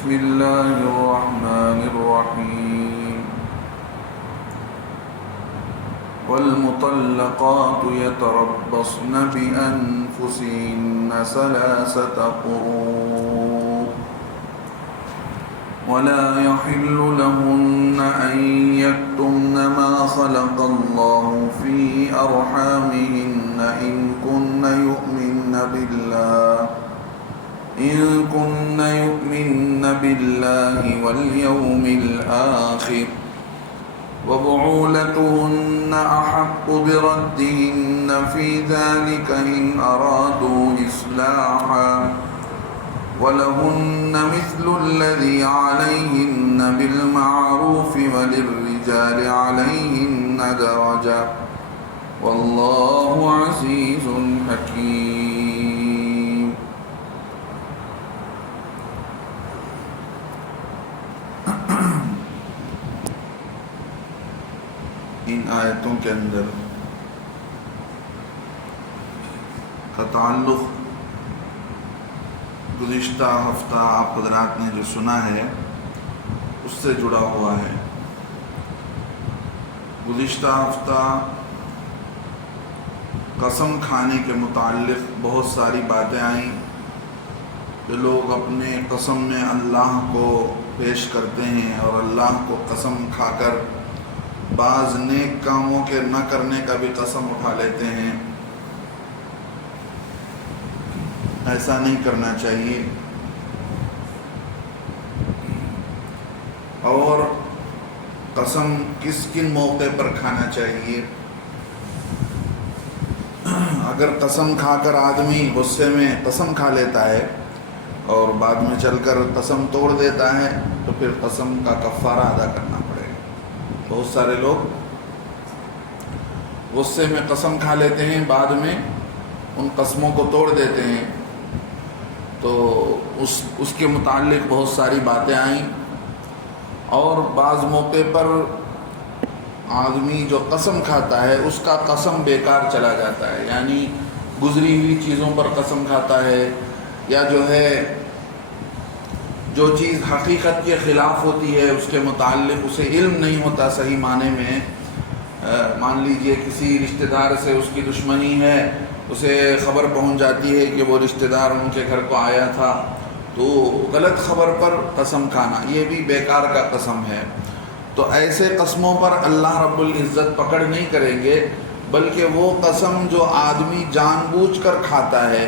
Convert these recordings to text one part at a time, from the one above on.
بسم الله الرحمن الرحيم والمطلقات يتربصن بأنفسهن ثلاثة قروء ولا يحل لهن أن يكتمن ما خلق الله في أرحامهن إن كن يؤمن بالله واليوم الآخر وبعولتهن أحق بردهن في ذلك إن أرادوا إصلاحا ولهن مثل الذي عليهن بالمعروف وللرجال عليهن درجة والله عزيز حكيم. ان آیتوں کے اندر کا تعلق گزشتہ ہفتہ آپ حضرات نے جو سنا ہے اس سے جڑا ہوا ہے. گزشتہ ہفتہ قسم کھانے کے متعلق بہت ساری باتیں آئیں کہ لوگ اپنے قسم میں اللہ کو پیش کرتے ہیں اور اللہ کو قسم کھا کر بعض نیک کاموں کے نہ کرنے کا بھی قسم اٹھا لیتے ہیں. ایسا نہیں کرنا چاہیے. اور قسم کس کن موقع پر کھانا چاہیے. اگر قسم کھا کر آدمی غصے میں قسم کھا لیتا ہے اور بعد میں چل کر قسم توڑ دیتا ہے تو پھر قسم کا کفارہ ادا کرنا پڑے گا. بہت سارے لوگ غصے میں قسم کھا لیتے ہیں، بعد میں ان قسموں کو توڑ دیتے ہیں. تو اس کے متعلق بہت ساری باتیں آئیں. اور بعض موقع پر آدمی جو قسم کھاتا ہے اس کا قسم بیکار چلا جاتا ہے، یعنی گزری ہوئی چیزوں پر قسم کھاتا ہے، یا جو ہے جو چیز حقیقت کے خلاف ہوتی ہے اس کے متعلق اسے علم نہیں ہوتا صحیح معنی میں. مان لیجئے کسی رشتہ دار سے اس کی دشمنی ہے، اسے خبر پہنچ جاتی ہے کہ وہ رشتہ دار ان کے گھر کو آیا تھا، تو غلط خبر پر قسم کھانا یہ بھی بیکار کا قسم ہے. تو ایسے قسموں پر اللہ رب العزت پکڑ نہیں کریں گے، بلکہ وہ قسم جو آدمی جان بوجھ کر کھاتا ہے،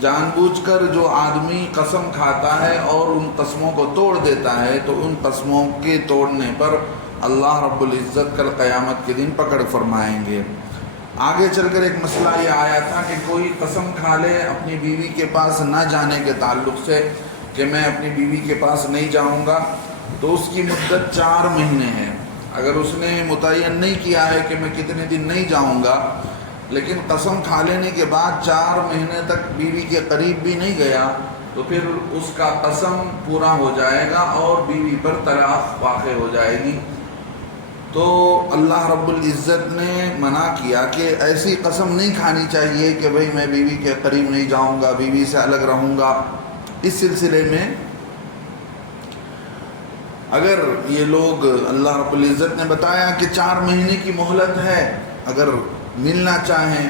جان بوجھ کر جو آدمی قسم کھاتا ہے اور ان قسموں کو توڑ دیتا ہے، تو ان قسموں کے توڑنے پر اللہ رب العزت کل قیامت کے دن پکڑ فرمائیں گے. آگے چل کر ایک مسئلہ یہ آیا تھا کہ کوئی قسم کھا لے اپنی بیوی کے پاس نہ جانے کے تعلق سے کہ میں اپنی بیوی کے پاس نہیں جاؤں گا، تو اس کی مدت 4 مہینے ہے. اگر اس نے متعین نہیں کیا ہے کہ میں کتنے دن نہیں جاؤں گا، لیکن قسم کھا لینے کے بعد 4 مہینے تک بیوی کے قریب بھی نہیں گیا، تو پھر اس کا قسم پورا ہو جائے گا اور بیوی پر طلاق واقع ہو جائے گی. تو اللہ رب العزت نے منع کیا کہ ایسی قسم نہیں کھانی چاہیے کہ بھئی میں بیوی کے قریب نہیں جاؤں گا، بیوی سے الگ رہوں گا. اس سلسلے میں اگر یہ لوگ اللہ رب العزت نے بتایا کہ 4 مہینے کی مہلت ہے، اگر ملنا چاہیں،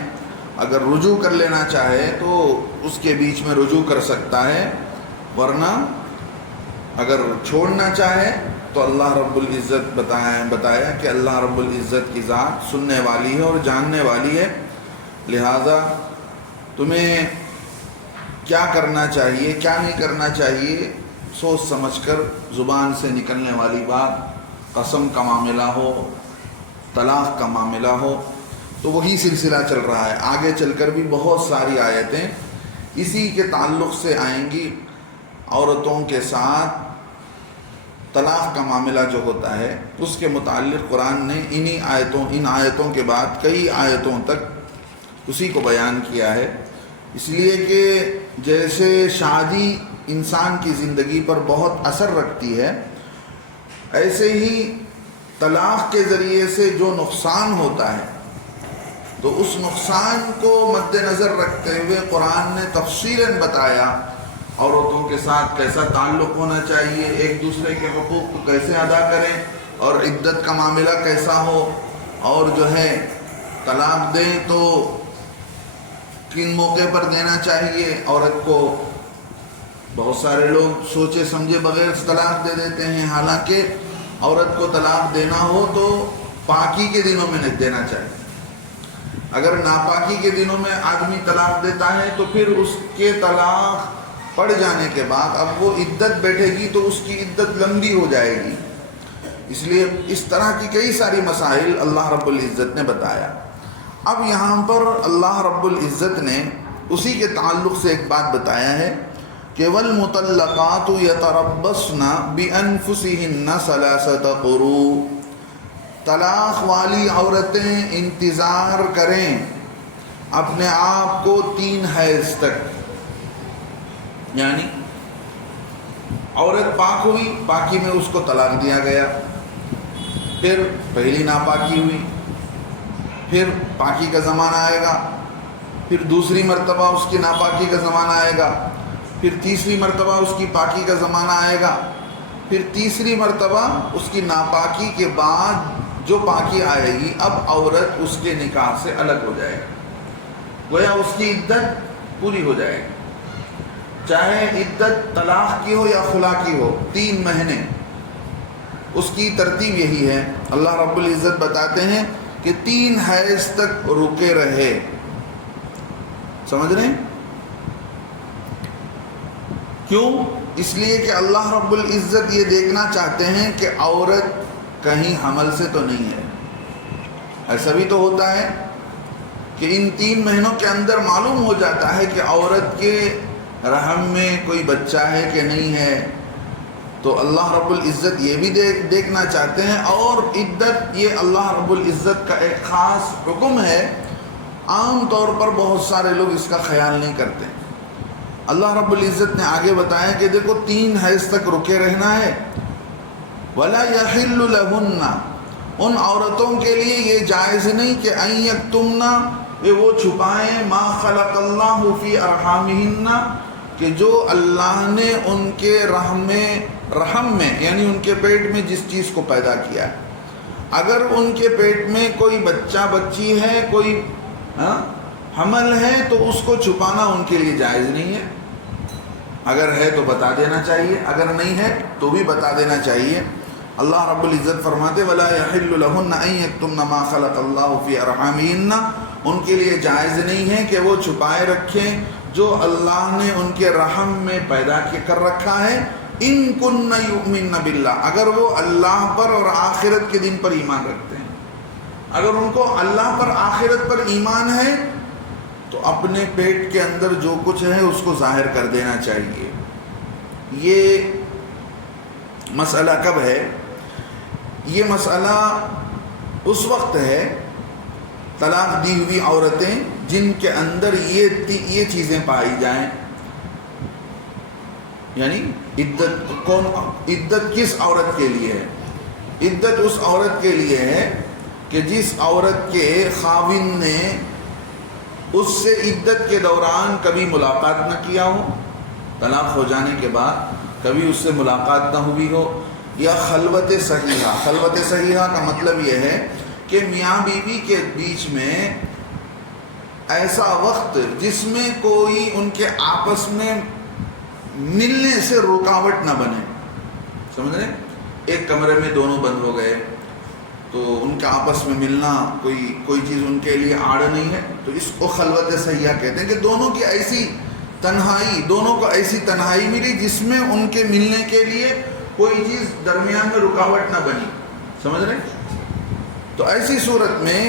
اگر رجوع کر لینا چاہے تو اس کے بیچ میں رجوع کر سکتا ہے، ورنہ اگر چھوڑنا چاہے تو اللہ رب العزت بتایا کہ اللہ رب العزت کی ذات سننے والی ہے اور جاننے والی ہے. لہذا تمہیں کیا کرنا چاہیے کیا نہیں کرنا چاہیے سوچ سمجھ کر زبان سے نکلنے والی بات، قسم کا معاملہ ہو، طلاق کا معاملہ ہو، تو وہی سلسلہ چل رہا ہے. آگے چل کر بھی بہت ساری آیتیں اسی کے تعلق سے آئیں گی. عورتوں کے ساتھ طلاق کا معاملہ جو ہوتا ہے اس کے متعلق قرآن نے ان آیتوں کے بعد کئی آیتوں تک اسی کو بیان کیا ہے. اس لیے کہ جیسے شادی انسان کی زندگی پر بہت اثر رکھتی ہے، ایسے ہی طلاق کے ذریعے سے جو نقصان ہوتا ہے تو اس نقصان کو مد نظر رکھتے ہوئے قرآن نے تفصیلاً بتایا عورتوں کے ساتھ کیسا تعلق ہونا چاہیے، ایک دوسرے کے حقوق کو کیسے ادا کریں، اور عدت کا معاملہ کیسا ہو، اور جو ہے طلاق دیں تو کن موقع پر دینا چاہیے عورت کو۔ بہت سارے لوگ سوچے سمجھے بغیر طلاق دے دیتے ہیں، حالانکہ عورت کو طلاق دینا ہو تو پاکی کے دنوں میں نہیں دینا چاہیے۔ اگر ناپاکی کے دنوں میں آدمی طلاق دیتا ہے تو پھر اس کے طلاق پڑ جانے کے بعد اب وہ عدت بیٹھے گی تو اس کی عدت لمبی ہو جائے گی، اس لیے اس طرح کی کئی ساری مسائل اللہ رب العزت نے بتایا۔ اب یہاں پر اللہ رب العزت نے اسی کے تعلق سے ایک بات بتایا ہے کہ وَالْمُطَلَّقَاتُ يَتَرَبَّصْنَ بِأَنفُسِهِنَّ ثَلَاثَةَ قُرُوء، طلاق والی عورتیں انتظار کریں اپنے آپ کو 3 حیض تک، یعنی عورت پاک ہوئی، پاکی میں اس کو طلاق دیا گیا، پھر پہلی ناپاکی ہوئی، پھر پاکی کا زمانہ آئے گا، پھر دوسری مرتبہ اس کی ناپاکی کا زمانہ آئے گا، پھر تیسری مرتبہ اس کی پاکی کا زمانہ آئے گا، پھر تیسری مرتبہ اس کی ناپاکی کے بعد جو پاکی آئے گی اب عورت اس کے نکاح سے الگ ہو جائے گی، گویا اس کی عدت پوری ہو جائے گی، چاہے عدت طلاق کی ہو یا خلا کی ہو، 3 مہینے اس کی ترتیب یہی ہے۔ اللہ رب العزت بتاتے ہیں کہ 3 حیض تک رکے رہے، سمجھ رہے ہیں؟ کیوں؟ اس لیے کہ اللہ رب العزت یہ دیکھنا چاہتے ہیں کہ عورت کہیں حمل سے تو نہیں ہے۔ ایسا بھی تو ہوتا ہے کہ ان 3 مہینوں کے اندر معلوم ہو جاتا ہے کہ عورت کے رحم میں کوئی بچہ ہے کہ نہیں ہے، تو اللہ رب العزت یہ بھی دیکھنا چاہتے ہیں، اور عدت یہ اللہ رب العزت کا ایک خاص حکم ہے، عام طور پر بہت سارے لوگ اس کا خیال نہیں کرتے۔ اللہ رب العزت نے آگے بتایا کہ دیکھو 3 حیض تک رکے رہنا ہے، وَلَا يَحِلُّ لَهُنَّ، ان عورتوں کے لیے یہ جائز نہیں کہ أَن يَكْتُمْنَ، کہ وہ چھپائیں مَا خَلَقَ اللَّهُ فِي أَرْحَامِهِنَّ، کہ جو اللہ نے ان کے رحم میں یعنی ان کے پیٹ میں جس چیز کو پیدا کیا ہے، اگر ان کے پیٹ میں کوئی بچہ بچی ہے، کوئی حمل ہے، تو اس کو چھپانا ان کے لیے جائز نہیں ہے۔ اگر ہے تو بتا دینا چاہیے، اگر نہیں ہے تو بھی بتا دینا چاہیے۔ اللہ رب العزت فرماتے وَلَا يَحِلُّ لَهُنَّ أَن يَكْتُمْنَ مَا خَلَقَ اللَّهُ فِي أَرْحَامِهِنَّ، ان کے لیے جائز نہیں ہے کہ وہ چھپائے رکھیں جو اللہ نے ان کے رحم میں پیدا کر رکھا ہے، ان کن یؤمن باللہ، اگر وہ اللہ پر اور آخرت کے دن پر ایمان رکھتے ہیں۔ اگر ان کو اللہ پر آخرت پر ایمان ہے تو اپنے پیٹ کے اندر جو کچھ ہے اس کو ظاہر کر دینا چاہیے۔ یہ مسئلہ کب ہے؟ یہ مسئلہ اس وقت ہے طلاق دی ہوئی عورتیں جن کے اندر یہ چیزیں پائی جائیں، یعنی عدت کس عورت کے لیے ہے؟ عدت اس عورت کے لیے ہے کہ جس عورت کے خاوند نے اس سے عدت کے دوران کبھی ملاقات نہ کیا ہو، طلاق ہو جانے کے بعد کبھی اس سے ملاقات نہ ہوئی ہو، یا خلوت صحیحہ۔ خلوت صحیحہ کا مطلب یہ ہے کہ میاں بیوی کے بیچ میں ایسا وقت جس میں کوئی ان کے آپس میں ملنے سے رکاوٹ نہ بنے، سمجھ رہے ہیں؟ ایک کمرے میں دونوں بند ہو گئے تو ان کا آپس میں ملنا کوئی چیز ان کے لیے آڑ نہیں ہے، تو اس کو خلوت صحیحہ کہتے ہیں کہ دونوں کی ایسی تنہائی، دونوں کو ایسی تنہائی ملی جس میں ان کے ملنے کے لیے کوئی چیز درمیان میں رکاوٹ نہ بنی، سمجھ رہے ہیں؟ تو ایسی صورت میں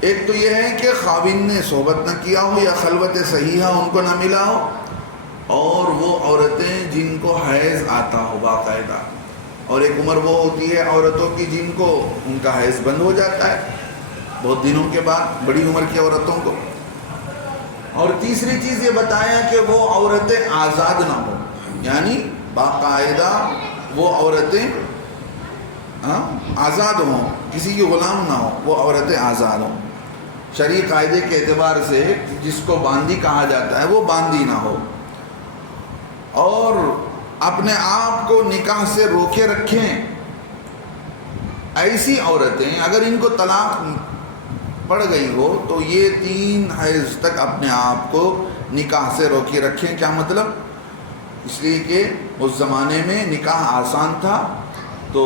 ایک تو یہ ہے کہ خاوند نے صحبت نہ کیا ہو یا خلوت صحیحہ ان کو نہ ملا ہو، اور وہ عورتیں جن کو حیض آتا ہو باقاعدہ، اور ایک عمر وہ ہوتی ہے عورتوں کی جن کو ان کا حیض بند ہو جاتا ہے بہت دنوں کے بعد، بڑی عمر کی عورتوں کو۔ اور تیسری چیز یہ بتایا کہ وہ عورتیں آزاد نہ ہوں، یعنی باقاعدہ وہ عورتیں آزاد ہوں، کسی کی غلام نہ ہوں، وہ عورتیں آزاد ہوں۔ شرعی قاعدے کے اعتبار سے جس کو باندی کہا جاتا ہے وہ باندی نہ ہو، اور اپنے آپ کو نکاح سے روکے رکھیں۔ ایسی عورتیں اگر ان کو طلاق پڑ گئی ہو تو یہ 3 حیض تک اپنے آپ کو نکاح سے روکے رکھیں۔ کیا مطلب؟ اس لیے کہ اس زمانے میں نکاح آسان تھا، تو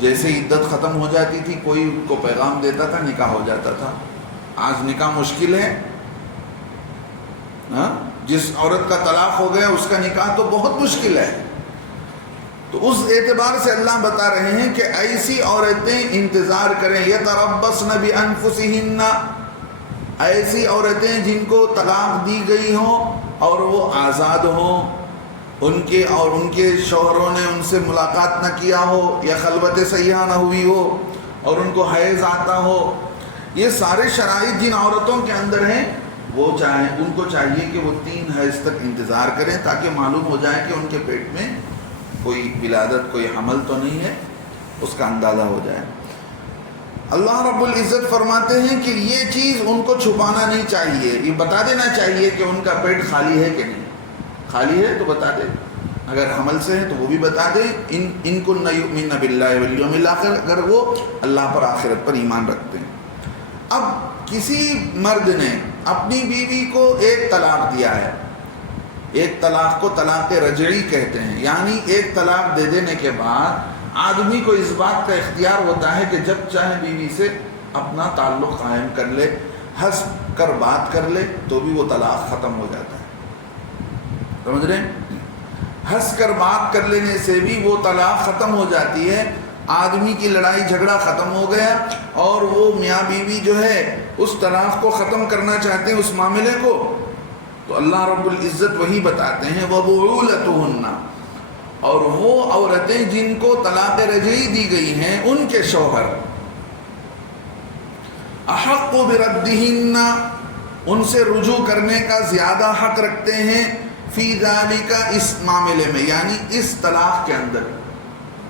جیسے عدت ختم ہو جاتی تھی کوئی کو پیغام دیتا تھا، نکاح ہو جاتا تھا۔ آج نکاح مشکل ہے، جس عورت کا طلاق ہو گیا اس کا نکاح تو بہت مشکل ہے۔ تو اس اعتبار سے اللہ بتا رہے ہیں کہ ایسی عورتیں انتظار کریں، یتربصن بانفسہن، ایسی عورتیں جن کو طلاق دی گئی ہوں اور وہ آزاد ہوں، ان کے شوہروں نے ان سے ملاقات نہ کیا ہو یا خلوت صحیحہ نہ ہوئی ہو اور ان کو حیض آتا ہو، یہ سارے شرائط جن عورتوں کے اندر ہیں ان کو چاہیے کہ وہ 3 حیض تک انتظار کریں تاکہ معلوم ہو جائے کہ ان کے پیٹ میں کوئی ولادت، کوئی حمل تو نہیں ہے، اس کا اندازہ ہو جائے۔ اللہ رب العزت فرماتے ہیں کہ یہ چیز ان کو چھپانا نہیں چاہیے، یہ بتا دینا چاہیے کہ ان کا پیٹ خالی ہے کہ نہیں، خالی ہے تو بتا دیں، اگر حمل سے ہے تو وہ بھی بتا دیں۔ ان کن یؤمن باللہ والیوم الآخر، اگر وہ اللہ پر آخرت پر ایمان رکھتے ہیں۔ اب کسی مرد نے اپنی بیوی کو 1 طلاق دیا ہے، 1 طلاق کو طلاق رجعی کہتے ہیں، یعنی 1 طلاق دے دینے کے بعد آدمی کو اس بات کا اختیار ہوتا ہے کہ جب چاہے بیوی سے اپنا تعلق قائم کر لے، ہنس کر بات کر لے تو بھی وہ طلاق ختم ہو جاتا ہے۔ سمجھ رہے ہیں؟ ہنس کر بات کر لینے سے بھی وہ طلاق ختم ہو جاتی ہے، آدمی کی لڑائی جھگڑا ختم ہو گیا، اور وہ میاں بیوی جو ہے اس طلاق کو ختم کرنا چاہتے ہیں، اس معاملے کو، تو اللہ رب العزت وہی بتاتے ہیں وَبُعُولَتُهُنَّ، اور وہ عورتیں جن کو طلاق رجعی دی گئی ہیں ان کے شوہر احق بردہن، ان سے رجوع کرنے کا زیادہ حق رکھتے ہیں، فی ذالک، اس معاملے میں، یعنی اس طلاق کے اندر،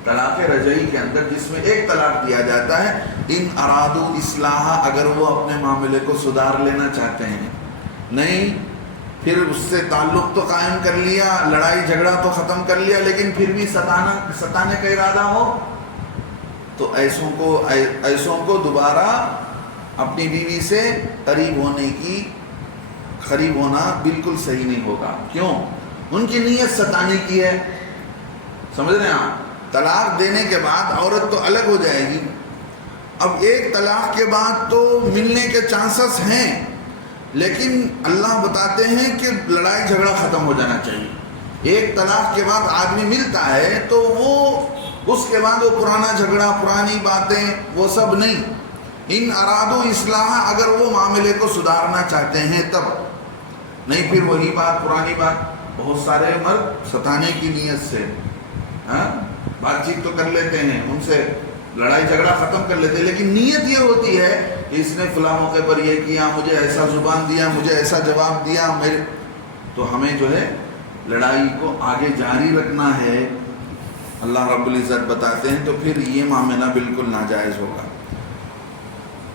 طلاق رجعی کے اندر جس میں 1 طلاق دیا جاتا ہے، ان ارادو اصلاح، اگر وہ اپنے معاملے کو سدھار لینا چاہتے ہیں، نہیں پھر اس سے تعلق تو قائم کر لیا، لڑائی جھگڑا تو ختم کر لیا، لیکن پھر بھی ستانے کا ارادہ ہو، تو ایسوں کو دوبارہ اپنی بیوی سے قریب ہونا بالکل صحیح نہیں ہوگا۔ کیوں؟ ان کی نیت ستانے کی ہے، سمجھ رہے ہیں آپ؟ طلاق دینے کے بعد عورت تو الگ ہو جائے گی، اب 1 طلاق کے بعد تو ملنے کے چانسز ہیں، لیکن اللہ بتاتے ہیں کہ لڑائی جھگڑا ختم ہو جانا چاہیے۔ 1 طلاق کے بعد آدمی ملتا ہے تو وہ اس کے بعد وہ پرانا جھگڑا، پرانی باتیں، وہ سب نہیں، ان ارادو اصلاح، اگر وہ معاملے کو سدھارنا چاہتے ہیں تب، نہیں پھر وہی بات، پرانی بات۔ بہت سارے مرد ستانے کی نیت سے بات چیت تو کر لیتے ہیں، ان سے لڑائی جھگڑا ختم کر لیتے ہیں، لیکن نیت یہ ہوتی ہے کہ اس نے فلاں موقع پر یہ کیا، مجھے ایسا زبان دیا، مجھے ایسا جواب دیا، تو ہمیں جو ہے لڑائی کو آگے جاری رکھنا ہے، اللہ رب العزت بتاتے ہیں، تو پھر یہ معاملہ بالکل ناجائز ہوگا۔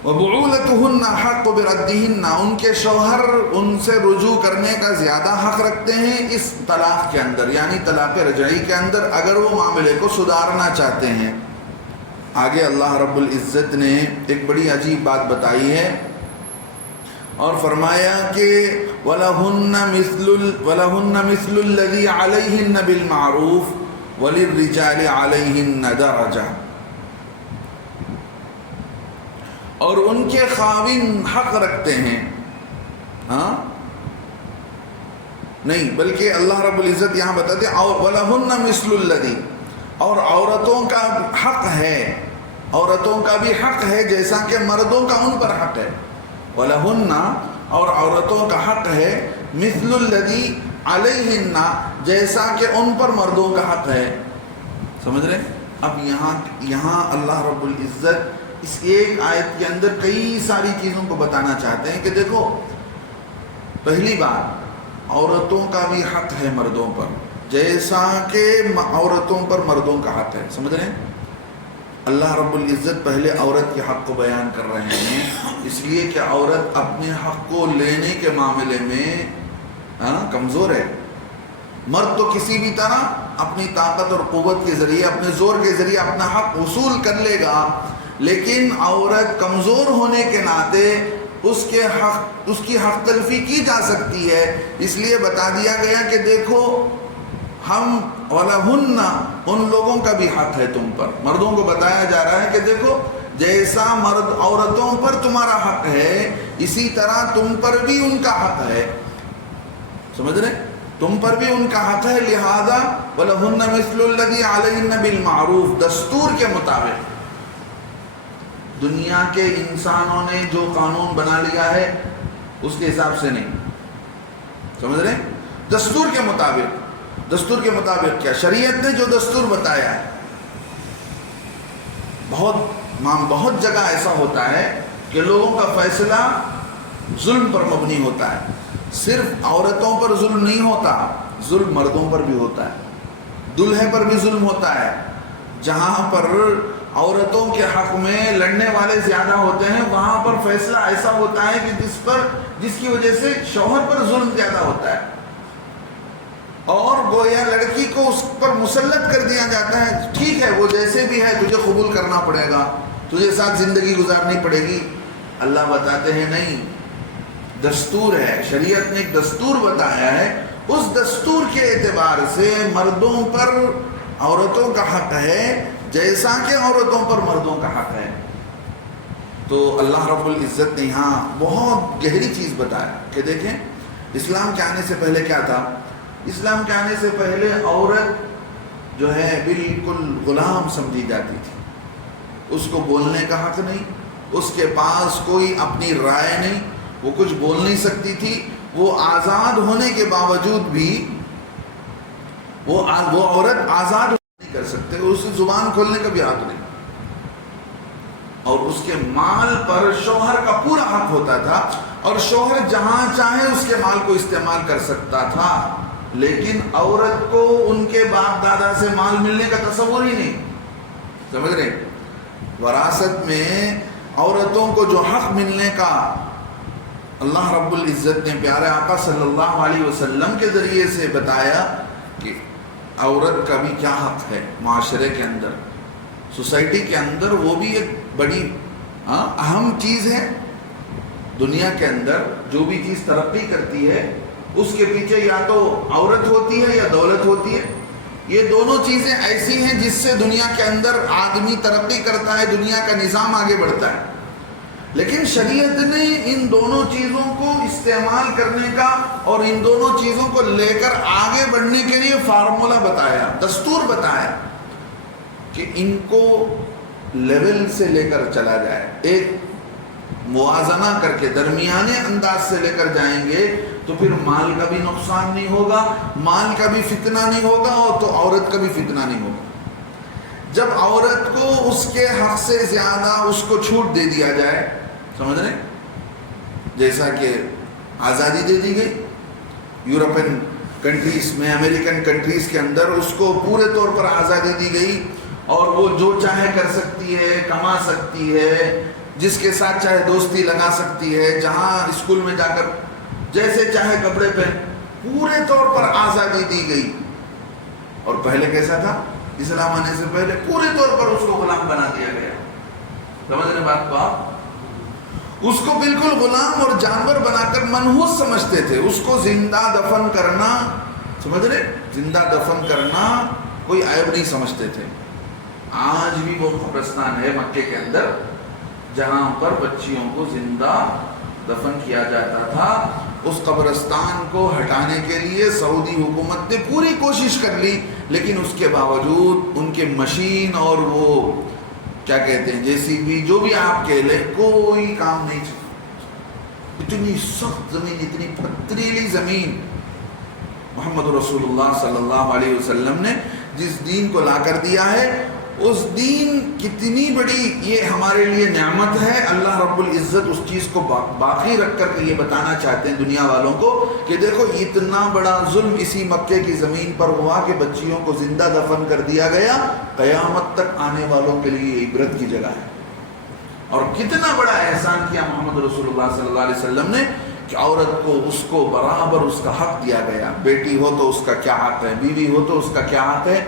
وَبُعُولَتُهُنَّ أَحَقُّ بِرَدِّهِنَّ، ان کے شوہر ان سے رجوع کرنے کا زیادہ حق رکھتے ہیں اس طلاق کے اندر، یعنی طلاق رجعی کے اندر، اگر وہ معاملے کو سدھارنا چاہتے ہیں۔ آگے اللہ رب العزت نے ایک بڑی عجیب بات بتائی ہے اور فرمایا کہ وَلَهُنَّ مِثْلُ الَّذِي عَلَيْهِنَّ بِالْمَعْرُوفِ وَلِلرِّجَالِ عَلَيْهِنَّ دَرَجَةٌ، اور ان کے خاوند حق رکھتے ہیں، نہیں بلکہ اللہ رب العزت یہاں بتاتے ہیں وَلَهُنَّ مِثْلُ الَّذِي، اور عورتوں کا حق ہے، عورتوں کا بھی حق ہے جیسا کہ مردوں کا ان پر حق ہے، وَلَهُنَّ، اور عورتوں کا حق ہے، مِثْلُ الَّذِي عَلَيْهِنَّ، جیسا کہ ان پر مردوں کا حق ہے۔ سمجھ رہے ہیں؟ اب یہاں اللہ رب العزت اس ایک آیت کے اندر کئی ساری چیزوں کو بتانا چاہتے ہیں کہ دیکھو، پہلی بات عورتوں کا بھی حق ہے مردوں پر، جیسا کہ عورتوں پر مردوں کا حق ہے۔ سمجھ رہے ہیں؟ اللہ رب العزت پہلے عورت کے حق کو بیان کر رہے ہیں، اس لیے کہ عورت اپنے حق کو لینے کے معاملے میں کمزور ہے، مرد تو کسی بھی طرح اپنی طاقت اور قوت کے ذریعے، اپنے زور کے ذریعے اپنا حق وصول کر لے گا، لیکن عورت کمزور ہونے کے ناطے اس کی حق تلفی کی جا سکتی ہے۔ اس لیے بتا دیا گیا کہ دیکھو ہم وَلَهُنَّ، ان لوگوں کا بھی حق ہے تم پر۔ مردوں کو بتایا جا رہا ہے کہ دیکھو جیسا مرد عورتوں پر تمہارا حق ہے، اسی طرح تم پر بھی ان کا حق ہے۔ سمجھ رہے؟ تم پر بھی ان کا حق ہے، لہذا وَلَهُنَّ مِثْلُ الَّذِي عَلَيْهِنَّ بِالْمَعْرُوفِ، دستور کے مطابق۔ دنیا کے انسانوں نے جو قانون بنا لیا ہے اس کے حساب سے نہیں، سمجھ رہے؟ دستور کے مطابق۔ دستور کے مطابق کیا؟ شریعت نے جو دستور بتایا ہے۔ بہت جگہ ایسا ہوتا ہے کہ لوگوں کا فیصلہ ظلم پر مبنی ہوتا ہے۔ صرف عورتوں پر ظلم نہیں ہوتا، ظلم مردوں پر بھی ہوتا ہے، دلہے پر بھی ظلم ہوتا ہے۔ جہاں پر عورتوں کے حق میں لڑنے والے زیادہ ہوتے ہیں وہاں پر فیصلہ ایسا ہوتا ہے کہ جس کی وجہ سے شوہر پر ظلم زیادہ ہوتا ہے، اور گویا لڑکی کو اس پر مسلط کر دیا جاتا ہے، ٹھیک ہے وہ جیسے بھی ہے تجھے قبول کرنا پڑے گا، تجھے ساتھ زندگی گزارنی پڑے گی۔ اللہ بتاتے ہیں نہیں، دستور ہے، شریعت نے ایک دستور بتایا ہے، اس دستور کے اعتبار سے مردوں پر عورتوں کا حق ہے جیسا کہ عورتوں پر مردوں کا حق ہے۔ تو اللہ رب العزت نے یہاں بہت گہری چیز بتایا کہ دیکھیں اسلام کے آنے سے پہلے کیا تھا۔ اسلام کے آنے سے پہلے عورت جو ہے بالکل غلام سمجھی جاتی تھی، اس کو بولنے کا حق نہیں، اس کے پاس کوئی اپنی رائے نہیں، وہ کچھ بول نہیں سکتی تھی، وہ آزاد ہونے کے باوجود بھی وہ عورت آزاد نہیں کر سکتے، اس زبان کھولنے کا بھی حق نہیں، اور اس کے مال پر شوہر کا پورا حق ہوتا تھا، اور شوہر جہاں چاہے اس کے مال کو استعمال کر سکتا تھا، لیکن عورت کو ان کے باپ دادا سے مال ملنے کا تصور ہی نہیں۔ سمجھ رہے؟ وراثت میں عورتوں کو جو حق ملنے کا اللہ رب العزت نے پیارے آقا صلی اللہ علیہ وسلم کے ذریعے سے بتایا کہ عورت کا بھی کیا حق ہے معاشرے کے اندر، سوسائٹی کے اندر، وہ بھی ایک بڑی اہم چیز ہے۔ دنیا کے اندر جو بھی چیز ترقی کرتی ہے اس کے پیچھے یا تو عورت ہوتی ہے یا دولت ہوتی ہے۔ یہ دونوں چیزیں ایسی ہیں جس سے دنیا کے اندر آدمی ترقی کرتا ہے، دنیا کا نظام آگے بڑھتا ہے، لیکن شریعت نے ان دونوں چیزوں کو استعمال کرنے کا اور ان دونوں چیزوں کو لے کر آگے بڑھنے کے لیے فارمولہ بتایا، دستور بتایا کہ ان کو لیول سے لے کر چلا جائے، ایک موازنہ کر کے درمیانے انداز سے لے کر جائیں گے تو پھر مال کا بھی نقصان نہیں ہوگا، مال کا بھی فتنہ نہیں ہوگا، اور تو عورت کا بھی فتنہ نہیں ہوگا۔ جب عورت کو اس کے حق سے زیادہ اس کو چھوٹ دے دیا جائے، سمجھ رہے، جیسا کہ آزادی دے دی گئی یورپین کنٹریز میں، امریکن کنٹریز کے اندر اس کو پورے طور پر آزادی دی گئی، اور وہ جو چاہے کر سکتی ہے، کما سکتی ہے، جس کے ساتھ چاہے دوستی لگا سکتی ہے، جہاں اسکول میں جا کر جیسے چاہے کپڑے پہن، پورے طور پر آزادی دی گئی۔ اور پہلے کیسا تھا؟ اسلام آنے سے پہلے پورے طور پر اس کو غلام بنا دیا گیا۔ سمجھ رہے بات کو آپ؟ اس کو بالکل غلام اور جانور بنا کر منحوس سمجھتے تھے، اس کو زندہ دفن کرنا، سمجھ رہے، زندہ دفن کرنا کوئی عیب نہیں سمجھتے تھے۔ آج بھی وہ قبرستان ہے مکے کے اندر جہاں پر بچیوں کو زندہ دفن کیا جاتا تھا، اس قبرستان کو ہٹانے کے لیے سعودی حکومت نے پوری کوشش کر لی، لیکن اس کے باوجود ان کے مشین اور وہ کیا کہتے ہیں JCB جو بھی آپ کہہ لیں، کوئی کام نہیں چلا۔ اتنی سخت زمین، اتنی پتریلی زمین، محمد رسول اللہ صلی اللہ علیہ وسلم نے جس دین کو لا کر دیا ہے، اس دین کتنی بڑی یہ ہمارے لیے نعمت ہے۔ اللہ رب العزت اس چیز کو باقی رکھ کر کے یہ بتانا چاہتے ہیں دنیا والوں کو کہ دیکھو اتنا بڑا ظلم اسی مکے کی زمین پر ہوا کہ بچیوں کو زندہ دفن کر دیا گیا، قیامت تک آنے والوں کے لیے عبرت کی جگہ ہے۔ اور کتنا بڑا احسان کیا محمد رسول اللہ صلی اللہ علیہ وسلم نے کہ عورت کو اس کو برابر اس کا حق دیا گیا. بیٹی ہو تو اس کا کیا حق ہے, بیوی ہو تو اس کا کیا حق ہے,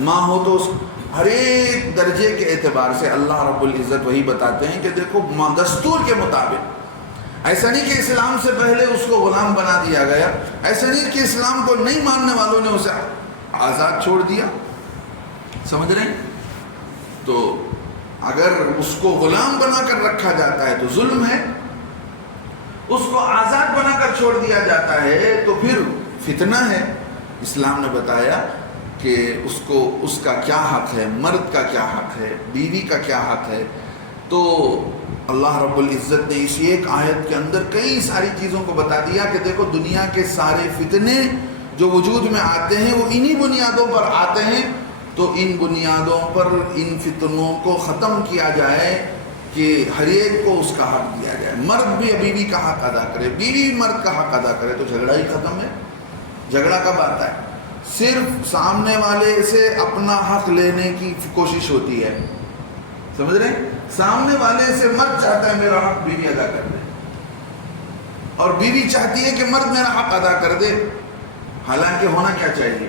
ماں ہو تو اس ہر ایک درجے کے اعتبار سے اللہ رب العزت وہی بتاتے ہیں کہ دیکھو دستور کے مطابق. ایسا نہیں کہ اسلام سے پہلے اس کو غلام بنا دیا گیا, ایسا نہیں کہ اسلام کو نہیں ماننے والوں نے اسے آزاد چھوڑ دیا. سمجھ رہے ہیں؟ تو اگر اس کو غلام بنا کر رکھا جاتا ہے تو ظلم ہے, اس کو آزاد بنا کر چھوڑ دیا جاتا ہے تو پھر فتنہ ہے. اسلام نے بتایا کہ اس کو اس کا کیا حق ہے, مرد کا کیا حق ہے, بیوی کا کیا حق ہے. تو اللہ رب العزت نے اسی ایک آیت کے اندر کئی ساری چیزوں کو بتا دیا کہ دیکھو دنیا کے سارے فتنے جو وجود میں آتے ہیں وہ انہی بنیادوں پر آتے ہیں. تو ان بنیادوں پر ان فتنوں کو ختم کیا جائے کہ ہر ایک کو اس کا حق دیا جائے. مرد بھی بیوی کا حق ادا کرے, بیوی مرد کا حق ادا کرے, تو جھگڑا ہی ختم ہے. جھگڑا کب آتا ہے؟ صرف سامنے والے سے اپنا حق لینے کی کوشش ہوتی ہے. سمجھ رہے ہیں؟ سامنے والے سے مرد چاہتا ہے میرا حق بیوی ادا کر دے, اور بیوی چاہتی ہے کہ مرد میرا حق ادا کر دے. حالانکہ ہونا کیا چاہیے؟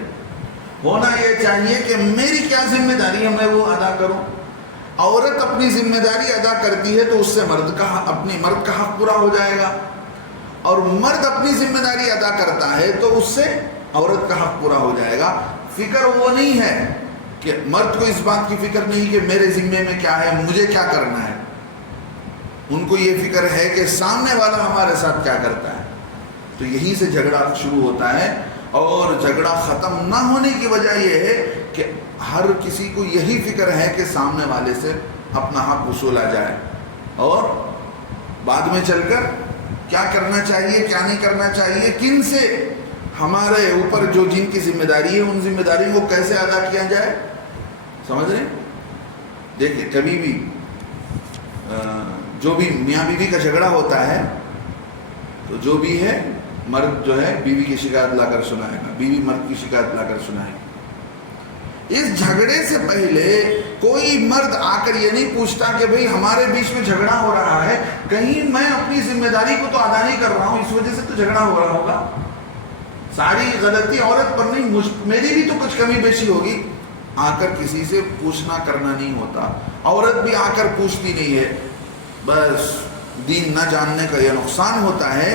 ہونا یہ چاہیے کہ میری کیا ذمہ داری ہے میں وہ ادا کروں. عورت اپنی ذمہ داری ادا کرتی ہے تو اس سے مرد کا حق پورا ہو جائے گا, اور مرد اپنی ذمہ داری ادا کرتا ہے تو اس سے عورت کا حق پورا ہو جائے گا. فکر وہ نہیں ہے کہ مرد کو اس بات کی فکر نہیں کہ میرے ذمے میں کیا ہے, مجھے کیا کرنا ہے. ان کو یہ فکر ہے کہ سامنے والا ہمارے ساتھ کیا کرتا ہے. تو یہیں سے جھگڑا شروع ہوتا ہے, اور جھگڑا ختم نہ ہونے کی وجہ یہ ہے کہ ہر کسی کو یہی فکر ہے کہ سامنے والے سے اپنا حق وصولا جائے, اور بعد میں چل کر کیا کرنا چاہیے کیا نہیں کرنا چاہیے, کن سے ہمارے اوپر جو جن کی ذمہ داری ہے ان ذمہ داریوں کو کیسے ادا کیا جائے. سمجھ رہے ہیں؟ دیکھیں کبھی بھی جو بھی میاں بیوی کا جھگڑا ہوتا ہے تو جو بھی ہے مرد جو ہے بیوی کی شکایت لا کر سنائے گا, بیوی مرد کی شکایت لا کر سنائے گا. اس جھگڑے سے پہلے کوئی مرد آ کر یہ نہیں پوچھتا کہ بھئی ہمارے بیچ میں جھگڑا ہو رہا ہے, کہیں میں اپنی ذمہ داری کو تو ادا نہیں کر رہا ہوں, اس وجہ سے تو جھگڑا ہو رہا ہوگا. ساری غلطی عورت پر نہیں, میری بھی تو کچھ کمی بیشی ہوگی. آ کر کسی سے پوچھنا کرنا نہیں ہوتا. عورت بھی آ کر پوچھتی نہیں ہے. بس دین نہ جاننے کا یہ نقصان ہوتا ہے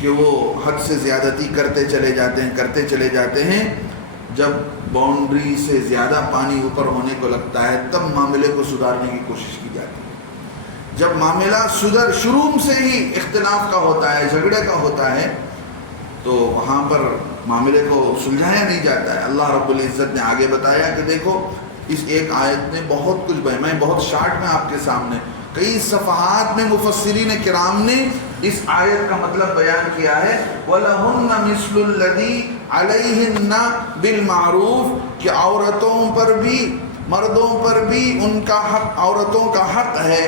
کہ وہ حد سے زیادتی کرتے چلے جاتے ہیں. جب باؤنڈری سے زیادہ پانی اوپر ہونے کو لگتا ہے تب معاملے کو سدھارنے کی کوشش کی جاتی ہے. جب معاملہ شروع سے ہی اختلاف کا ہوتا ہے, جھگڑے کا ہوتا ہے, تو وہاں پر معاملے کو سلجھایا نہیں جاتا ہے. اللہ رب العزت نے آگے بتایا کہ دیکھو اس ایک آیت نے بہت کچھ میں بہت شارٹ میں آپ کے سامنے کئی صفحات میں مفسرین کرام نے اس آیت کا مطلب بیان کیا ہے. وَلَهُنَّ مِثْلُ الَّذِي عَلَيْهِنَّ بِالْمَعْرُوفِ کہ عورتوں پر بھی مردوں پر بھی ان کا حق, عورتوں کا حق ہے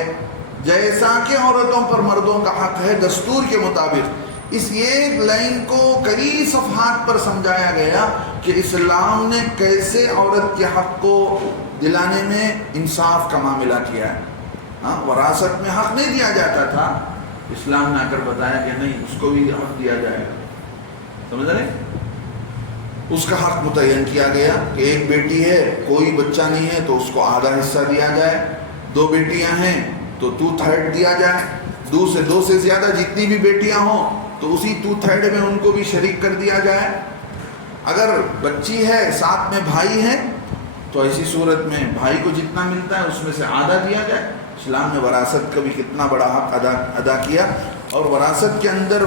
جیسا کہ عورتوں پر مردوں کا حق ہے دستور کے مطابق. اس ایک لائن کو کئی صفحات پر سمجھایا گیا کہ اسلام نے کیسے عورت کے حق کو دلانے میں انصاف کا معاملہ کیا ہے. وراثت میں حق نہیں دیا جاتا تھا, اسلام نے آ کر بتایا کہ نہیں اس کو بھی حق دیا جائے گا. سمجھ رہے؟ اس کا حق متعین کیا گیا کہ ایک بیٹی ہے کوئی بچہ نہیں ہے تو اس کو آدھا حصہ دیا جائے, 2 بیٹیاں ہیں تو 2/3 دیا جائے, 2 سے زیادہ جتنی بھی بیٹیاں ہوں تو اسی 2/3 میں ان کو بھی شریک کر دیا جائے. اگر بچی ہے ساتھ میں بھائی ہے تو ایسی صورت میں بھائی کو جتنا ملتا ہے اس میں سے آدھا دیا جائے. اسلام نے وراثت کا بھی کتنا بڑا حق ادا کیا, اور وراثت کے اندر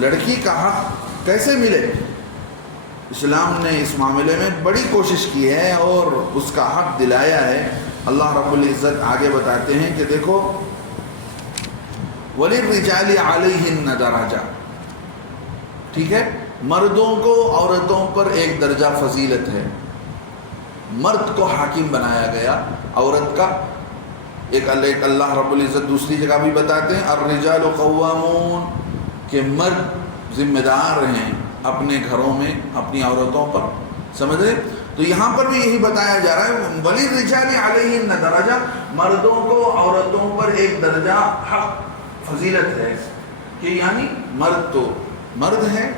لڑکی کا حق کیسے ملے, اسلام نے اس معاملے میں بڑی کوشش کی ہے اور اس کا حق دلایا ہے. اللہ رب العزت آگے بتاتے ہیں کہ دیکھو وَلِلرِّجَالِ عَلَيْهِنَّ دَرَجَةٌ, ٹھیک ہے, مردوں کو عورتوں پر ایک درجہ فضیلت ہے. مرد کو حاکم بنایا گیا عورت کا. ایک اللہ رب العزت دوسری جگہ بھی بتاتے ہیں الرجال قوامون کہ مرد ذمہ دار ہیں اپنے گھروں میں اپنی عورتوں پر. سمجھ رہے؟ تو یہاں پر بھی یہی بتایا جا رہا ہے وَلِلرِّجَالِ عَلَيْهِنَّ دَرَجَةٌ, مردوں کو عورتوں پر ایک درجہ حق فضیلت ہے. کہ یعنی مرد تو مرد ہے،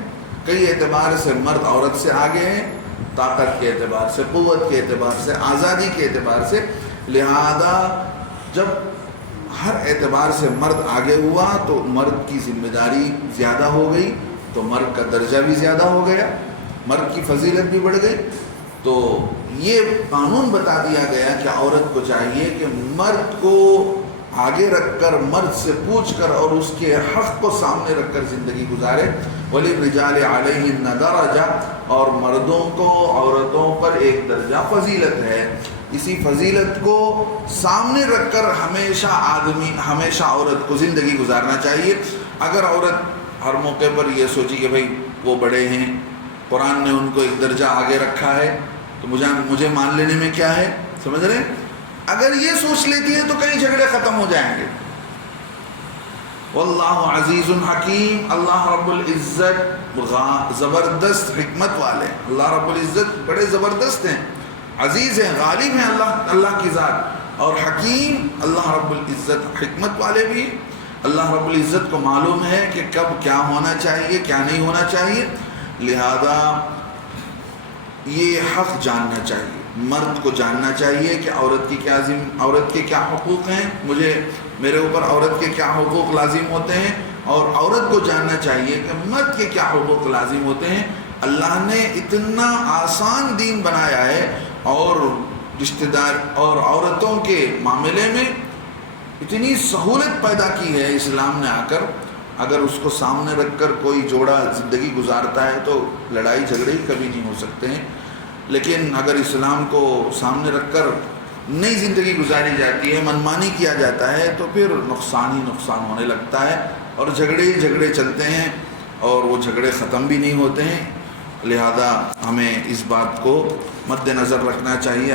کئی اعتبار سے مرد عورت سے آگے ہیں، طاقت کے اعتبار سے، قوت کے اعتبار سے، آزادی کے اعتبار سے، لہذا جب ہر اعتبار سے مرد آگے ہوا تو مرد کی ذمہ داری زیادہ ہو گئی، تو مرد کا درجہ بھی زیادہ ہو گیا، مرد کی فضیلت بھی بڑھ گئی۔ تو یہ قانون بتا دیا گیا کہ عورت کو چاہیے کہ مرد کو آگے رکھ کر، مرد سے پوچھ کر اور اس کے حق کو سامنے رکھ کر زندگی گزارے۔ وَلِلرِّجَالِ عَلَيْهِنَّ دَرَجَةٌ، اور مردوں کو عورتوں پر ایک درجہ فضیلت ہے۔ اسی فضیلت کو سامنے رکھ کر ہمیشہ عورت کو زندگی گزارنا چاہیے۔ اگر عورت ہر موقع پر یہ سوچی کہ بھئی وہ بڑے ہیں، قرآن نے ان کو ایک درجہ آگے رکھا ہے تو مجھے مان لینے میں کیا ہے، سمجھ رہے ہیں؟ اگر یہ سوچ لیتی ہے تو کئی جھگڑے ختم ہو جائیں گے۔ واللہ عزیز حکیم، اللہ رب العزت زبردست حکمت والے، اللہ رب العزت بڑے زبردست ہیں، عزیز ہیں، غالب ہیں اللہ کی ذات، اور حکیم اللہ رب العزت حکمت والے بھی ہیں۔ اللہ رب العزت کو معلوم ہے کہ کب کیا ہونا چاہیے، کیا نہیں ہونا چاہیے، لہذا یہ حق جاننا چاہیے، مرد کو جاننا چاہیے کہ عورت کے کیا حقوق ہیں، میرے اوپر عورت کے کیا حقوق لازم ہوتے ہیں، اور عورت کو جاننا چاہیے کہ مرد کے کیا حقوق لازم ہوتے ہیں۔ اللہ نے اتنا آسان دین بنایا ہے، اور رشتہ دار اور عورتوں کے معاملے میں اتنی سہولت پیدا کی ہے اسلام نے آ کر۔ اگر اس کو سامنے رکھ کر کوئی جوڑا زندگی گزارتا ہے تو لڑائی جھگڑے ہی کبھی نہیں ہو سکتے ہیں، لیکن اگر اسلام کو سامنے رکھ کر نئی زندگی گزاری جاتی ہے، منمانی کیا جاتا ہے، تو پھر نقصان ہی نقصان ہونے لگتا ہے، اور جھگڑے ہی جھگڑے چلتے ہیں، اور وہ جھگڑے ختم بھی نہیں ہوتے ہیں۔ لہذا ہمیں اس بات کو مد نظر رکھنا چاہیے۔